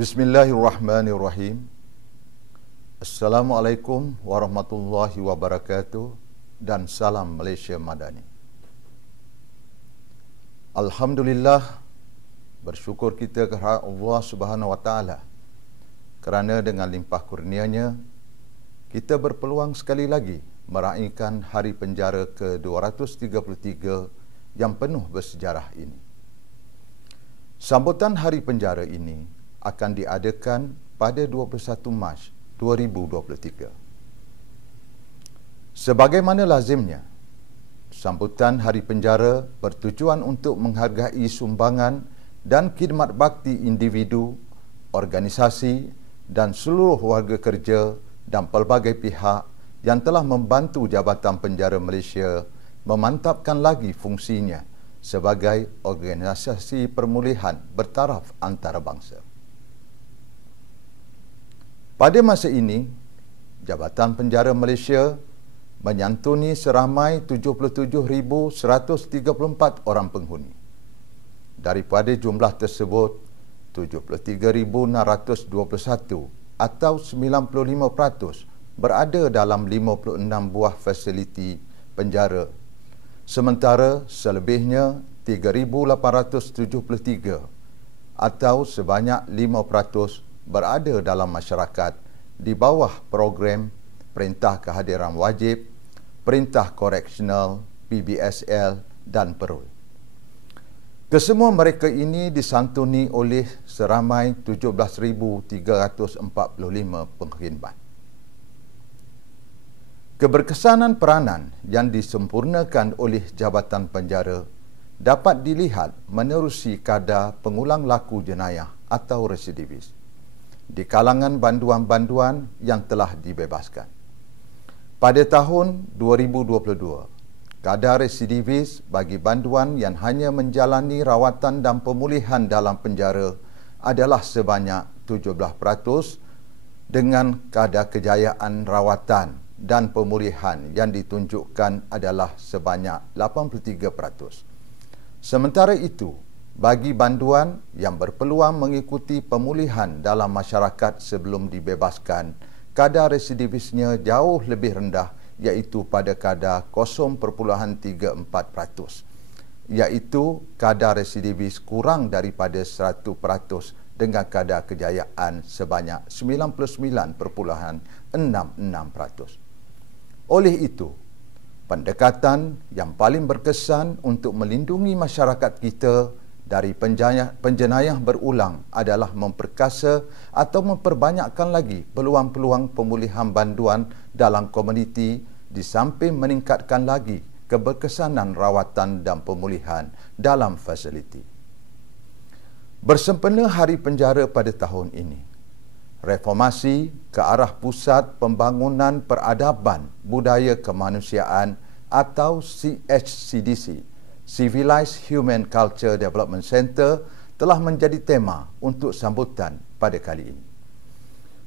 Bismillahirrahmanirrahim. Assalamualaikum warahmatullahi wabarakatuh dan salam Malaysia Madani. Alhamdulillah, bersyukur kita kepada Allah Subhanahu wa taala kerana dengan limpah kurnia-Nya kita berpeluang sekali lagi meraihkan hari penjara ke-233 yang penuh bersejarah ini. Sambutan hari penjara ini akan diadakan pada 21 Mac 2023. Sebagaimana lazimnya, sambutan Hari Penjara bertujuan untuk menghargai sumbangan dan khidmat bakti individu, organisasi dan seluruh warga kerja dan pelbagai pihak yang telah membantu Jabatan Penjara Malaysia memantapkan lagi fungsinya sebagai organisasi permulihan bertaraf antarabangsa. Pada masa ini, Jabatan Penjara Malaysia menyantuni seramai 77,134 orang penghuni. Daripada jumlah tersebut, 73,621 atau 95% berada dalam 56 buah fasiliti penjara. Sementara selebihnya 3,873 atau sebanyak 5% berada dalam masyarakat di bawah program Perintah Kehadiran Wajib, Perintah Koreksional, PBSL dan Perul. Kesemua mereka ini disantuni oleh seramai 17,345 pengkhidmat. Keberkesanan peranan yang disempurnakan oleh Jabatan Penjara dapat dilihat menerusi kadar pengulang laku jenayah atau residivis di kalangan banduan-banduan yang telah dibebaskan. Pada tahun 2022, kadar residivis bagi banduan yang hanya menjalani rawatan dan pemulihan dalam penjara adalah sebanyak 17% dengan kadar kejayaan rawatan dan pemulihan yang ditunjukkan adalah sebanyak 83%. Sementara itu, bagi banduan yang berpeluang mengikuti pemulihan dalam masyarakat sebelum dibebaskan, kadar residivisnya jauh lebih rendah, iaitu pada kadar 0.34%, iaitu kadar residivis kurang daripada 100% dengan kadar kejayaan sebanyak 99.66%. Oleh itu, pendekatan yang paling berkesan untuk melindungi masyarakat kita dari penjenayah berulang adalah memperkasa atau memperbanyakkan lagi peluang-peluang pemulihan banduan dalam komuniti di samping meningkatkan lagi keberkesanan rawatan dan pemulihan dalam fasiliti. Bersempena Hari Penjara pada tahun ini, reformasi ke arah Pusat Pembangunan Peradaban Budaya Kemanusiaan atau CHCDC, Civilized Human Culture Development Center, telah menjadi tema untuk sambutan pada kali ini.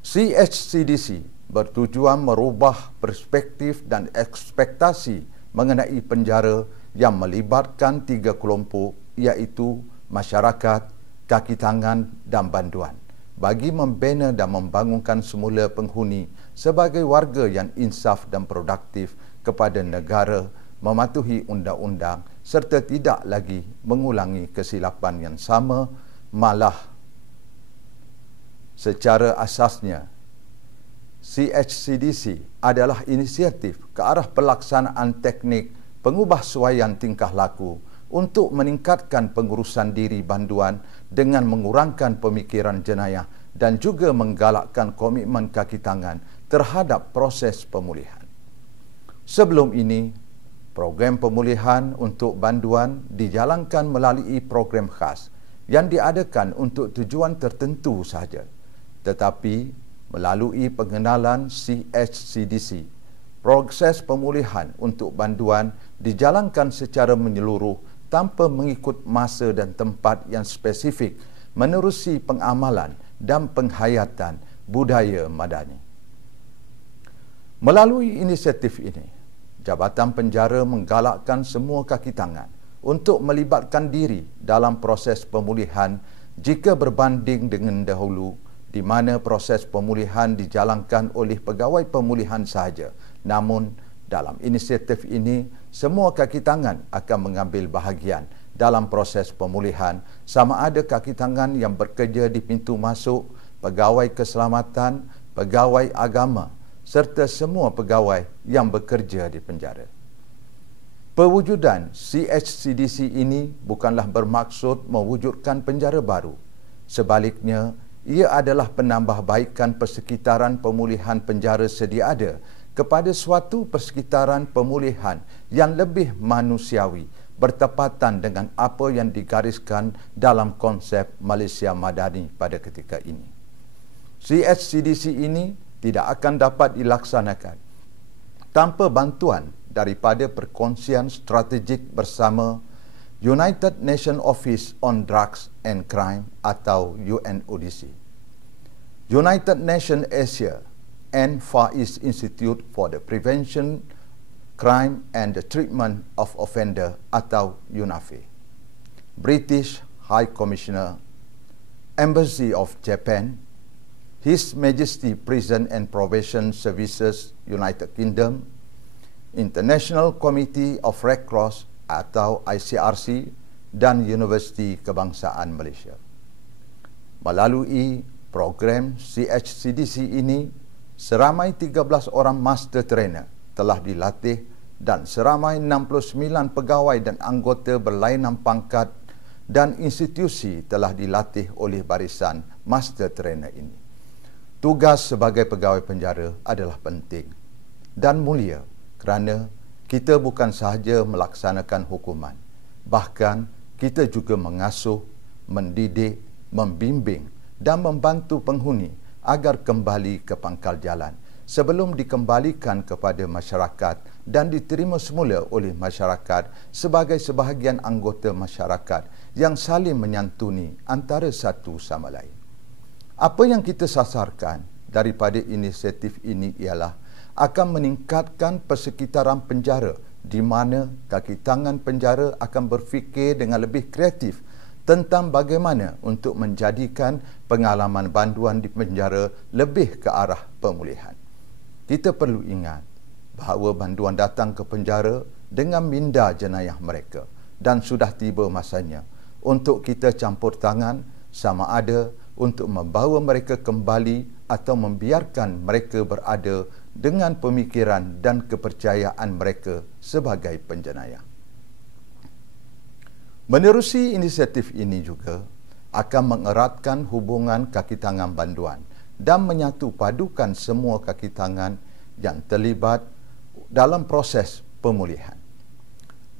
CHCDC bertujuan merubah perspektif dan ekspektasi mengenai penjara yang melibatkan 3 kelompok, iaitu masyarakat, kaki tangan dan banduan, bagi membina dan membangunkan semula penghuni sebagai warga yang insaf dan produktif kepada negara, mematuhi undang-undang serta tidak lagi mengulangi kesilapan yang sama. Malah secara asasnya, CHCDC adalah inisiatif ke arah pelaksanaan teknik pengubahsuaian tingkah laku untuk meningkatkan pengurusan diri banduan dengan mengurangkan pemikiran jenayah dan juga menggalakkan komitmen kaki tangan terhadap proses pemulihan. Sebelum ini, program pemulihan untuk banduan dijalankan melalui program khas yang diadakan untuk tujuan tertentu sahaja. Tetapi melalui pengenalan CHCDC, proses pemulihan untuk banduan dijalankan secara menyeluruh tanpa mengikut masa dan tempat yang spesifik menerusi pengamalan dan penghayatan budaya madani. Melalui inisiatif ini, Jabatan Penjara menggalakkan semua kaki tangan untuk melibatkan diri dalam proses pemulihan jika berbanding dengan dahulu di mana proses pemulihan dijalankan oleh pegawai pemulihan sahaja. Namun, dalam inisiatif ini, semua kaki tangan akan mengambil bahagian dalam proses pemulihan, sama ada kaki tangan yang bekerja di pintu masuk, pegawai keselamatan, pegawai agama, serta semua pegawai yang bekerja di penjara. Pewujudan CHCDC ini bukanlah bermaksud mewujudkan penjara baru. Sebaliknya, ia adalah penambahbaikan persekitaran pemulihan penjara sedia ada kepada suatu persekitaran pemulihan yang lebih manusiawi bertepatan dengan apa yang digariskan dalam konsep Malaysia Madani pada ketika ini. CHCDC ini tidak akan dapat dilaksanakan tanpa bantuan daripada perkongsian strategik bersama United Nations Office on Drugs and Crime atau UNODC, United Nations Asia and Far East Institute for the Prevention, Crime and the Treatment of Offender atau UNAFE, British High Commissioner, Embassy of Japan, His Majesty Prison and Probation Services United Kingdom, International Committee of Red Cross atau ICRC dan Universiti Kebangsaan Malaysia. Melalui program CHCDC ini, seramai 13 orang master trainer telah dilatih dan seramai 69 pegawai dan anggota berlainan pangkat dan institusi telah dilatih oleh barisan master trainer ini. Tugas sebagai pegawai penjara adalah penting dan mulia kerana kita bukan sahaja melaksanakan hukuman, bahkan kita juga mengasuh, mendidik, membimbing dan membantu penghuni agar kembali ke pangkal jalan sebelum dikembalikan kepada masyarakat dan diterima semula oleh masyarakat sebagai sebahagian anggota masyarakat yang saling menyantuni antara satu sama lain. Apa yang kita sasarkan daripada inisiatif ini ialah akan meningkatkan persekitaran penjara di mana kaki tangan penjara akan berfikir dengan lebih kreatif tentang bagaimana untuk menjadikan pengalaman banduan di penjara lebih ke arah pemulihan. Kita perlu ingat bahawa banduan datang ke penjara dengan minda jenayah mereka dan sudah tiba masanya untuk kita campur tangan sama ada untuk membawa mereka kembali atau membiarkan mereka berada dengan pemikiran dan kepercayaan mereka sebagai penjenayah. Menerusi inisiatif ini juga akan mengeratkan hubungan kaki tangan banduan dan menyatu padukan semua kaki tangan yang terlibat dalam proses pemulihan.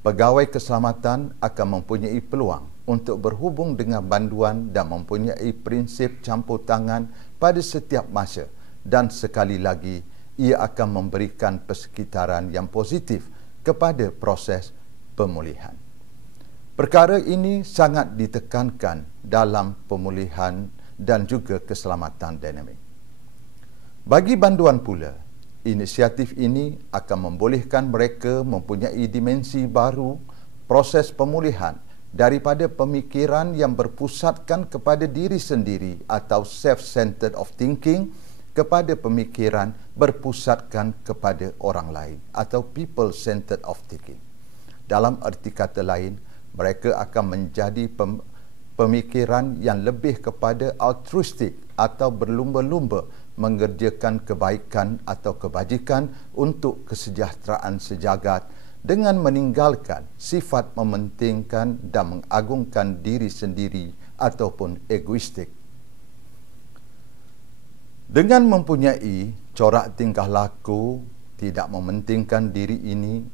Pegawai keselamatan akan mempunyai peluang untuk berhubung dengan banduan dan mempunyai prinsip campur tangan pada setiap masa dan sekali lagi ia akan memberikan persekitaran yang positif kepada proses pemulihan. Perkara ini sangat ditekankan dalam pemulihan dan juga keselamatan dinamik. Bagi banduan pula, inisiatif ini akan membolehkan mereka mempunyai dimensi baru proses pemulihan daripada pemikiran yang berpusatkan kepada diri sendiri atau self-centered of thinking kepada pemikiran berpusatkan kepada orang lain atau people-centered of thinking. Dalam erti kata lain, mereka akan menjadi pemikiran yang lebih kepada altruistik atau berlumba-lumba mengerjakan kebaikan atau kebajikan untuk kesejahteraan sejagat dengan meninggalkan sifat mementingkan dan mengagungkan diri sendiri ataupun egoistik. Dengan mempunyai corak tingkah laku tidak mementingkan diri ini,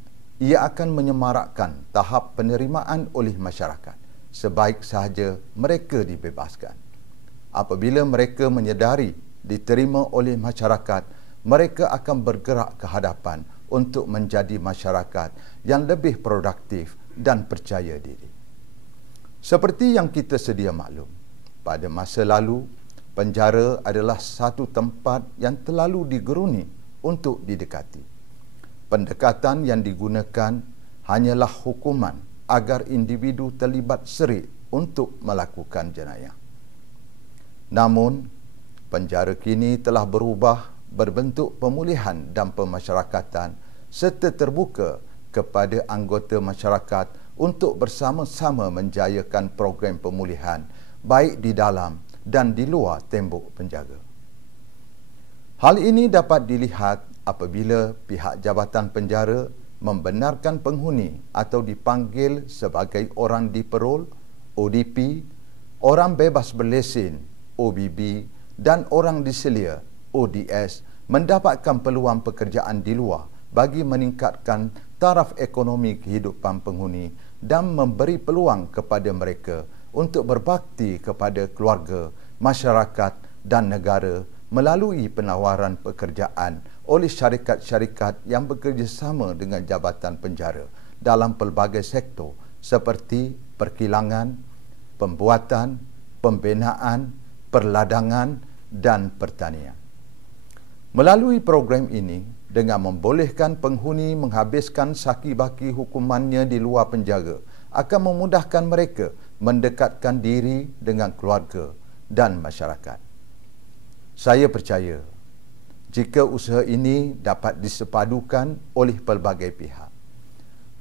ia akan menyemarakkan tahap penerimaan oleh masyarakat sebaik sahaja mereka dibebaskan. Apabila mereka menyedari diterima oleh masyarakat, mereka akan bergerak ke hadapan untuk menjadi masyarakat yang lebih produktif dan percaya diri. Seperti yang kita sedia maklum, pada masa lalu, penjara adalah satu tempat yang terlalu digeruni untuk didekati. Pendekatan yang digunakan hanyalah hukuman agar individu terlibat serik untuk melakukan jenayah. Namun, penjara kini telah berubah berbentuk pemulihan dan pemasyarakatan serta terbuka kepada anggota masyarakat untuk bersama-sama menjayakan program pemulihan baik di dalam dan di luar tembok penjara. Hal ini dapat dilihat apabila pihak Jabatan Penjara membenarkan penghuni atau dipanggil sebagai orang diperol, ODP, orang bebas berlesen, OBB, dan orang diselia, ODS, mendapatkan peluang pekerjaan di luar bagi meningkatkan taraf ekonomi kehidupan penghuni dan memberi peluang kepada mereka untuk berbakti kepada keluarga, masyarakat dan negara melalui penawaran pekerjaan oleh syarikat-syarikat yang bekerjasama dengan Jabatan Penjara dalam pelbagai sektor seperti perkilangan, pembuatan, pembinaan, perladangan dan pertanian. Melalui program ini, dengan membolehkan penghuni menghabiskan saki-baki hukumannya di luar penjara, akan memudahkan mereka mendekatkan diri dengan keluarga dan masyarakat. Saya percaya, jika usaha ini dapat disepadukan oleh pelbagai pihak,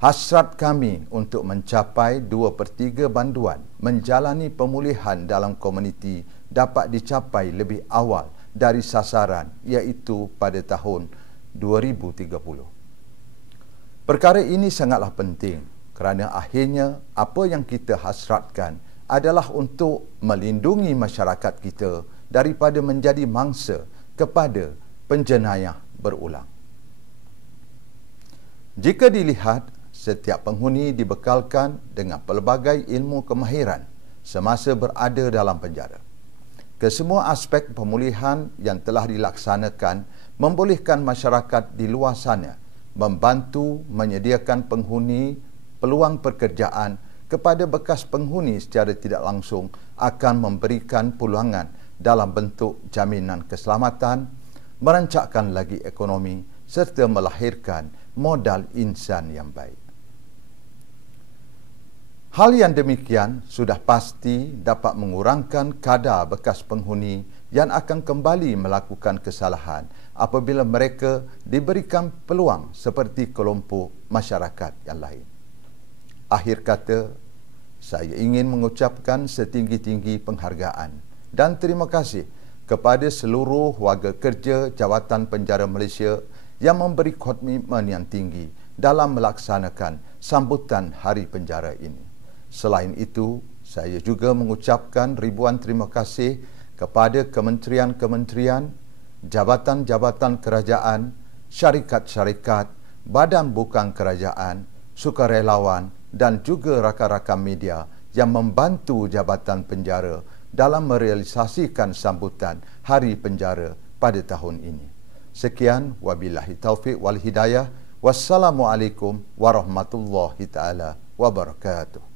hasrat kami untuk mencapai 2/3 banduan menjalani pemulihan dalam komuniti dapat dicapai lebih awal dari sasaran, iaitu pada tahun 2030. Perkara ini sangatlah penting kerana akhirnya apa yang kita hasratkan adalah untuk melindungi masyarakat kita daripada menjadi mangsa kepada penjenayah berulang. Jika dilihat, setiap penghuni dibekalkan dengan pelbagai ilmu kemahiran semasa berada dalam penjara. Kesemua aspek pemulihan yang telah dilaksanakan membolehkan masyarakat di luar sana membantu menyediakan penghuni peluang pekerjaan kepada bekas penghuni secara tidak langsung akan memberikan peluangan dalam bentuk jaminan keselamatan, merancakkan lagi ekonomi serta melahirkan modal insan yang baik. Hal yang demikian sudah pasti dapat mengurangkan kadar bekas penghuni yang akan kembali melakukan kesalahan apabila mereka diberikan peluang seperti kelompok masyarakat yang lain. Akhir kata, saya ingin mengucapkan setinggi-tinggi penghargaan dan terima kasih kepada seluruh warga kerja Jabatan Penjara Malaysia yang memberi komitmen yang tinggi dalam melaksanakan sambutan Hari Penjara ini. Selain itu, saya juga mengucapkan ribuan terima kasih kepada kementerian-kementerian, jabatan-jabatan kerajaan, syarikat-syarikat, badan bukan kerajaan, sukarelawan dan juga rakan-rakan media yang membantu Jabatan Penjara dalam merealisasikan sambutan Hari Penjara pada tahun ini. Sekian, wabillahi taufiq wal hidayah. Wassalamualaikum warahmatullahi taala wabarakatuh.